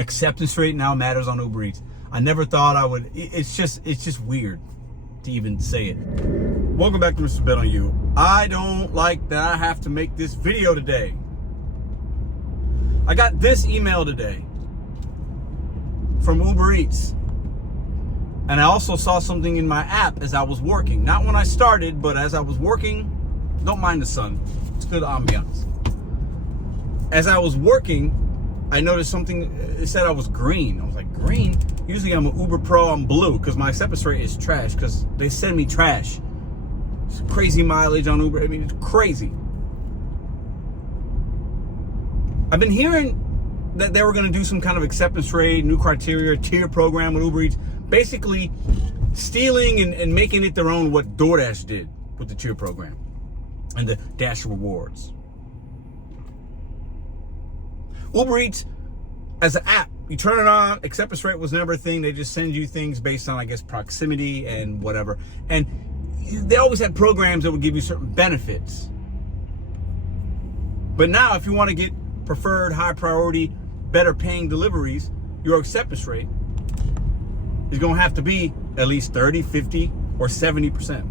Acceptance rate now matters on Uber Eats. I never thought I would. It's just weird to even say it. Welcome back to Mr.BetonYou. I don't like that I have to make this video today. I got this email today from Uber Eats. And I also saw something in my app as I was working. Not when I started, but as I was working. Don't mind the sun. It's good ambiance. As I was working, I noticed something. It said I was green. I was like, green? Usually I'm an Uber Pro, I'm blue, because my acceptance rate is trash, because they send me trash. It's crazy mileage on Uber. I mean, it's crazy. I've been hearing that they were going to do some kind of acceptance rate, new criteria, tier program with Uber Eats, basically stealing and making it their own what DoorDash did with the tier program and the Dash rewards. Uber Eats, as an app, you turn it on, acceptance rate was never a thing. They just send you things based on, I guess, proximity and whatever. And they always had programs that would give you certain benefits. But now, if you want to get preferred, high priority, better paying deliveries, your acceptance rate is going to have to be at least 30, 50, or 70%.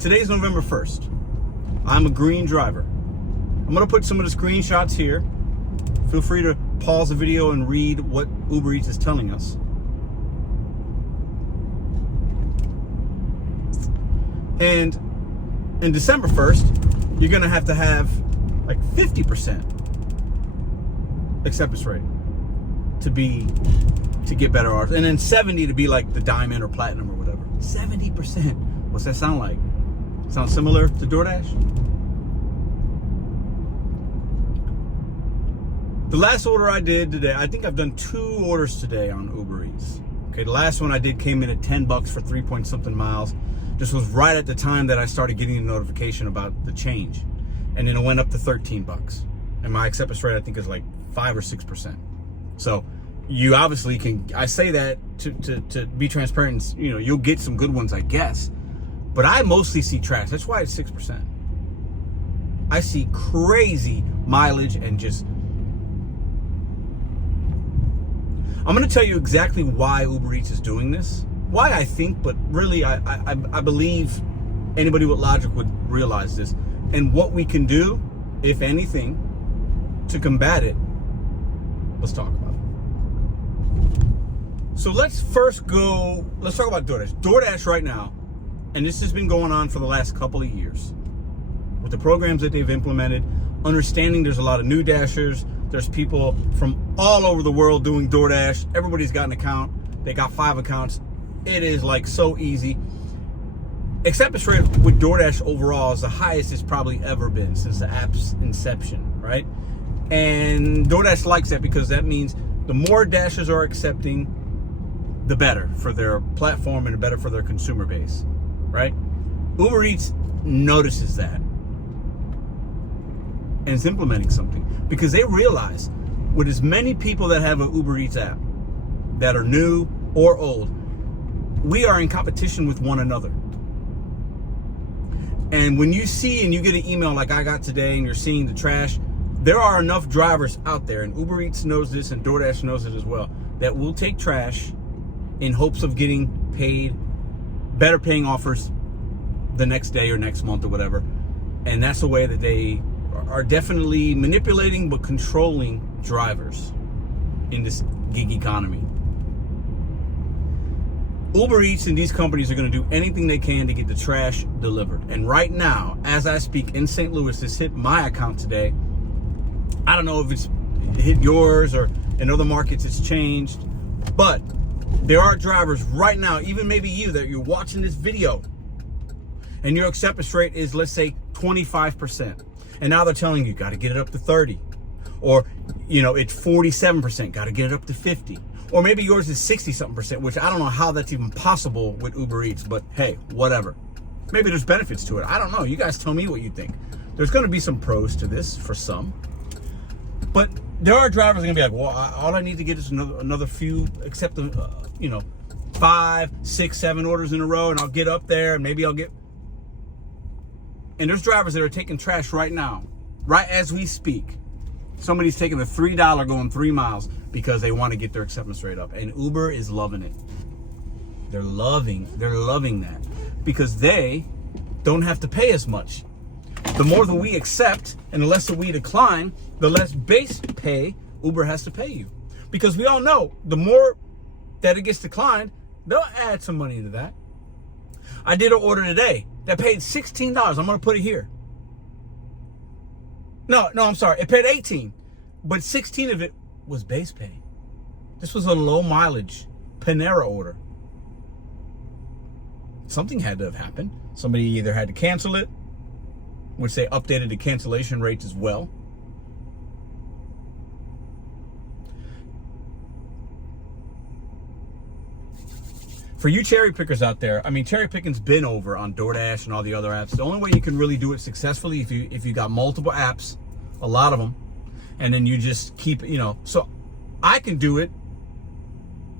Today's November 1st. I'm a green driver. I'm going to put some of the screenshots here. Feel free to pause the video and read what Uber Eats is telling us. And in December 1st, you're going to have like 50% acceptance rate to get better offers, and then 70 to be like the diamond or platinum or whatever. 70%. What's that sound like? Sound similar to DoorDash? The last order I did today, I think I've done 2 orders today on Uber Eats. Okay, the last one I did came in at $10 for 3-point-something miles. This was right at the time that I started getting a notification about the change. And then it went up to $13. And my acceptance rate, I think, is like 5 or 6%. So you obviously can, I say that to be transparent, you know, you'll get some good ones, I guess. But I mostly see trash. That's why it's 6%. I see crazy mileage and just, I'm going to tell you exactly why Uber Eats is doing this. Why I think, but really I believe anybody with logic would realize this. And what we can do, if anything, to combat it. Let's talk about it. So let's talk about DoorDash. DoorDash right now, and this has been going on for the last couple of years, with the programs that they've implemented, understanding there's a lot of new Dashers. There's people from all over the world doing DoorDash. Everybody's got an account. They got 5 accounts. It is like so easy. Acceptance rate with DoorDash overall is the highest it's probably ever been since the app's inception, right? And DoorDash likes that because that means the more Dashers are accepting, the better for their platform and the better for their consumer base, right? Uber Eats notices that and is implementing something because they realize with as many people that have an Uber Eats app that are new or old, we are in competition with one another. And when you see and you get an email like I got today and you're seeing the trash, there are enough drivers out there, and Uber Eats knows this and DoorDash knows it as well, that will take trash in hopes of getting paid, better paying offers the next day or next month or whatever. And that's the way that they are definitely manipulating but controlling drivers in this gig economy. Uber Eats and these companies are going to do anything they can to get the trash delivered. And right now, as I speak, in St. Louis, this hit my account today. I don't know if it's hit yours or in other markets it's changed, but there are drivers right now, even maybe you, that you're watching this video and your acceptance rate is, let's say, 25%. And now they're telling you, got to get it up to 30. Or, you know, it's 47%, got to get it up to 50. Or maybe yours is 60-something%, which I don't know how that's even possible with Uber Eats, but hey, whatever. Maybe there's benefits to it. I don't know. You guys tell me what you think. There's going to be some pros to this for some. But there are drivers going to be like, well, all I need to get is another few, except, 5, 6, 7 orders in a row, and I'll get up there, and maybe I'll get... And there's drivers that are taking trash right now, right as we speak, Somebody's taking a $3 going 3 miles because they want to get their acceptance rate up. And Uber is loving it. They're loving that because they don't have to pay as much. The more that we accept and the less that we decline, the less base pay Uber has to pay you. Because we all know the more that it gets declined, they'll add some money to that. I did an order today that paid $16. I'm going to put it here. No, I'm sorry. It paid $18, but 16 of it was base pay. This was a low mileage Panera order. Something had to have happened. Somebody either had to cancel it, which they updated the cancellation rates as well. For you cherry pickers out there, I mean, cherry picking's been over on DoorDash and all the other apps. The only way you can really do it successfully if you got multiple apps, a lot of them, and then you just keep, so I can do it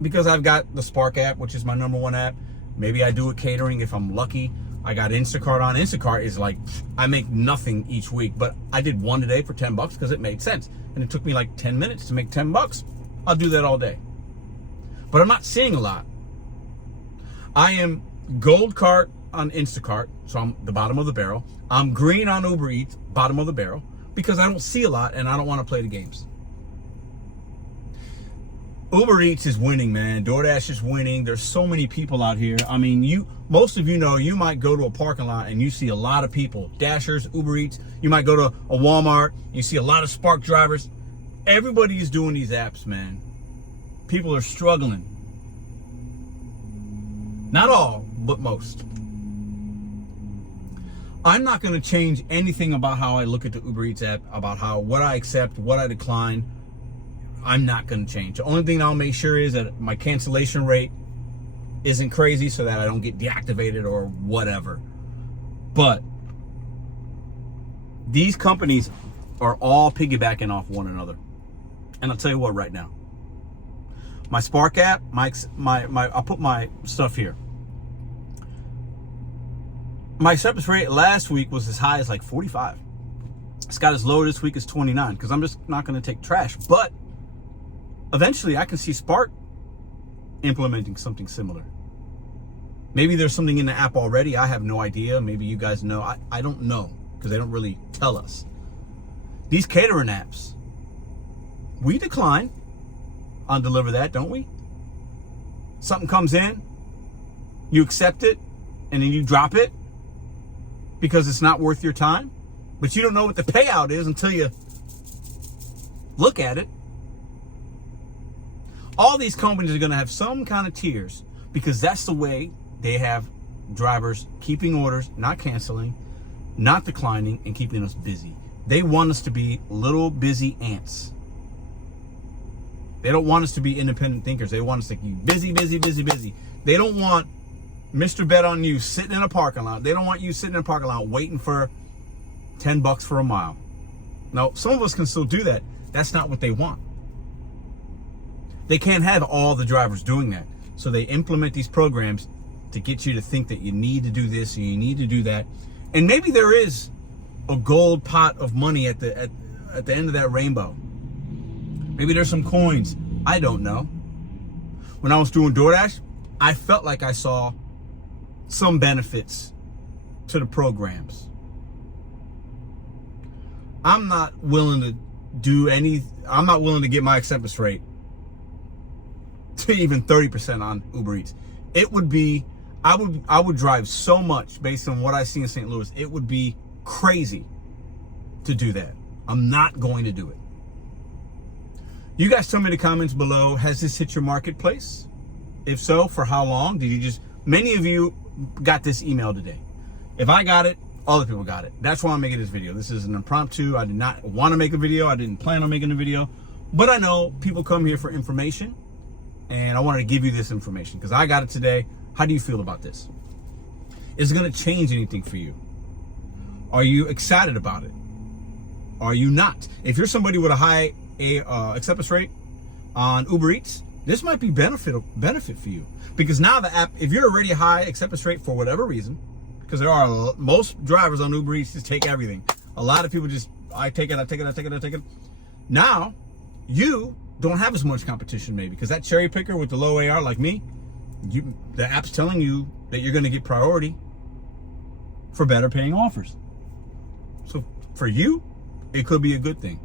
because I've got the Spark app, which is my #1 app. Maybe I do it catering if I'm lucky. I got Instacart on. Instacart is like, I make nothing each week, but I did one today for $10 because it made sense. And it took me like 10 minutes to make $10. I'll do that all day. But I'm not seeing a lot. I am gold cart on Instacart, so I'm the bottom of the barrel. I'm green on Uber Eats, bottom of the barrel, because I don't see a lot and I don't want to play the games. Uber Eats is winning, man. DoorDash is winning. There's so many people out here. I mean, most of you know, you might go to a parking lot and you see a lot of people. Dashers, Uber Eats. You might go to a Walmart. You see a lot of Spark drivers. Everybody is doing these apps, man. People are struggling. Not all, but most. I'm not going to change anything about how I look at the Uber Eats app, about what I accept, what I decline. I'm not going to change. The only thing I'll make sure is that my cancellation rate isn't crazy so that I don't get deactivated or whatever. But these companies are all piggybacking off one another. And I'll tell you what right now. My Spark app, I'll put my stuff here. My acceptance rate last week was as high as like 45. It's got as low this week as 29 because I'm just not going to take trash. But eventually I can see Spark implementing something similar. Maybe there's something in the app already. I have no idea. Maybe you guys know. I don't know because they don't really tell us. These catering apps, we decline on Deliver That, don't we? Something comes in, you accept it, and then you drop it because it's not worth your time. But you don't know what the payout is until you look at it. All these companies are going to have some kind of tiers because that's the way they have drivers keeping orders, not canceling, not declining, and keeping us busy. They want us to be little busy ants. They don't want us to be independent thinkers. They want us to be busy, busy, busy, busy. They don't want Mr.BetonYou sitting in a parking lot. They don't want you sitting in a parking lot waiting for $10 for a mile. Now, some of us can still do that. That's not what they want. They can't have all the drivers doing that. So they implement these programs to get you to think that you need to do this and you need to do that. And maybe there is a gold pot of money at the end of that rainbow. Maybe there's some coins. I don't know. When I was doing DoorDash, I felt like I saw some benefits to the programs. I'm not willing to get my acceptance rate to even 30% on Uber Eats. It would be, I would drive so much based on what I see in St. Louis. It would be crazy to do that. I'm not going to do it. You guys tell me in the comments below, has this hit your marketplace? If so, for how long? Many of you got this email today. If I got it, other people got it. That's why I'm making this video. This is an impromptu. I did not want to make a video. I didn't plan on making a video. But I know people come here for information. And I wanted to give you this information because I got it today. How do you feel about this? Is it going to change anything for you? Are you excited about it? Are you not? If you're somebody with a high acceptance rate on Uber Eats, this might be benefit for you. Because now the app, if you're already a high acceptance rate for whatever reason, because most drivers on Uber Eats just take everything. A lot of people just, I take it. Now, you don't have as much competition maybe, because that cherry picker with the low AR like me, the app's telling you that you're going to get priority for better paying offers. So for you, it could be a good thing.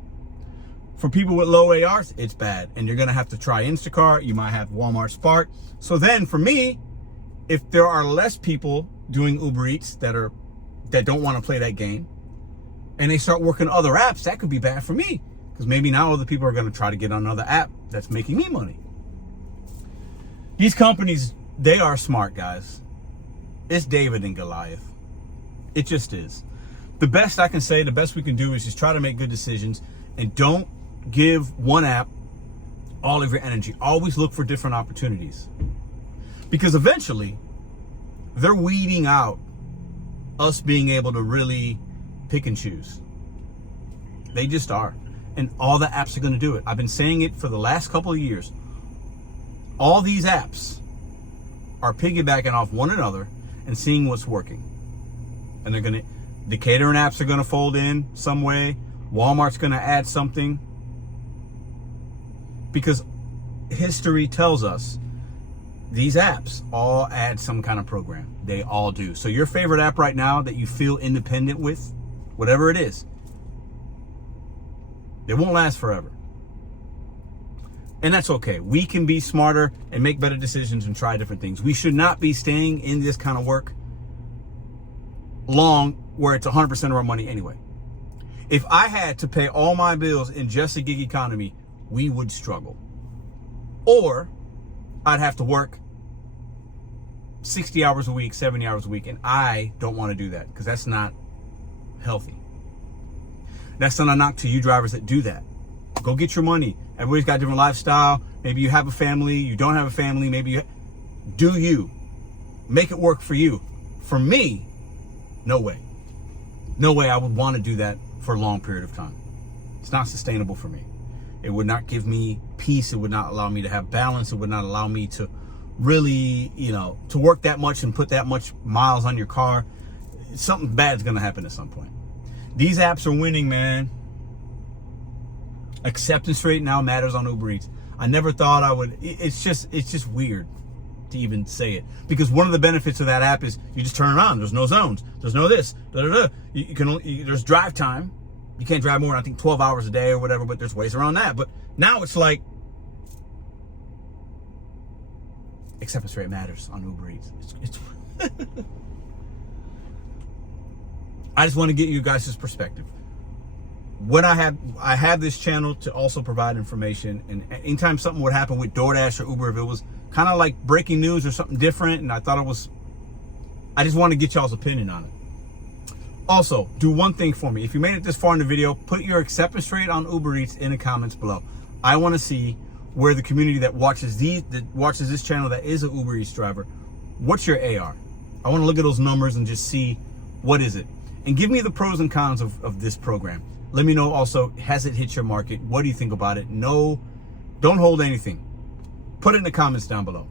For people with low ARs, it's bad. And you're going to have to try Instacart. You might have Walmart Spark. So then for me, if there are less people doing Uber Eats that don't want to play that game, and they start working other apps, that could be bad for me. Because maybe now other people are going to try to get on another app that's making me money. These companies, they are smart, guys. It's David and Goliath. It just is. The best I can say, the best we can do is just try to make good decisions and don't give one app all of your energy. Always look for different opportunities. Because eventually, they're weeding out us being able to really pick and choose. They just are. And all the apps are going to do it. I've been saying it for the last couple of years. All these apps are piggybacking off one another and seeing what's working. And the catering apps are going to fold in some way. Walmart's going to add something. Because history tells us these apps all add some kind of program. They all do. So your favorite app right now that you feel independent with, whatever it is, it won't last forever. And that's okay. We can be smarter and make better decisions and try different things. We should not be staying in this kind of work long where it's 100% of our money anyway. If I had to pay all my bills in just a gig economy, we would struggle. Or I'd have to work 60 hours a week, 70 hours a week, and I don't want to do that because that's not healthy. That's not a knock to you drivers that do that. Go get your money. Everybody's got a different lifestyle. Maybe you have a family, you don't have a family, maybe you do you. Make it work for you. For me, no way. No way I would want to do that for a long period of time. It's not sustainable for me. It would not give me peace. It would not allow me to have balance. It would not allow me to really, to work that much and put that much miles on your car. Something bad's going to happen at some point. These apps are winning, man. Acceptance rate now matters on Uber Eats. I never thought I would. It's just weird to even say it, because one of the benefits of that app is you just turn it on. There's no zones. There's no this. There's drive time. You can't drive more than, I think, 12 hours a day or whatever, but there's ways around that. But now it's like acceptance rate matters on Uber Eats. It's I just want to get you guys' perspective. When I have this channel to also provide information, and anytime something would happen with DoorDash or Uber, if it was kind of like breaking news or something different, and I just want to get y'all's opinion on it. Also, do one thing for me. If you made it this far in the video, put your acceptance rate on Uber Eats in the comments below. I want to see where the community that watches this channel that is an Uber Eats driver, what's your AR? I want to look at those numbers and just see what is it. And give me the pros and cons of this program. Let me know also, has it hit your market? What do you think about it? No, don't hold anything. Put it in the comments down below.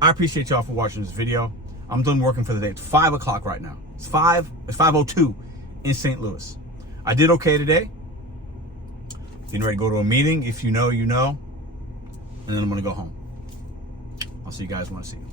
I appreciate y'all for watching this video. I'm done working for the day. It's 5 o'clock right now. It's 5:02 in St. Louis. I did okay today. Getting ready to go to a meeting. If you know, you know. And then I'm going to go home. I'll see you guys when I see you.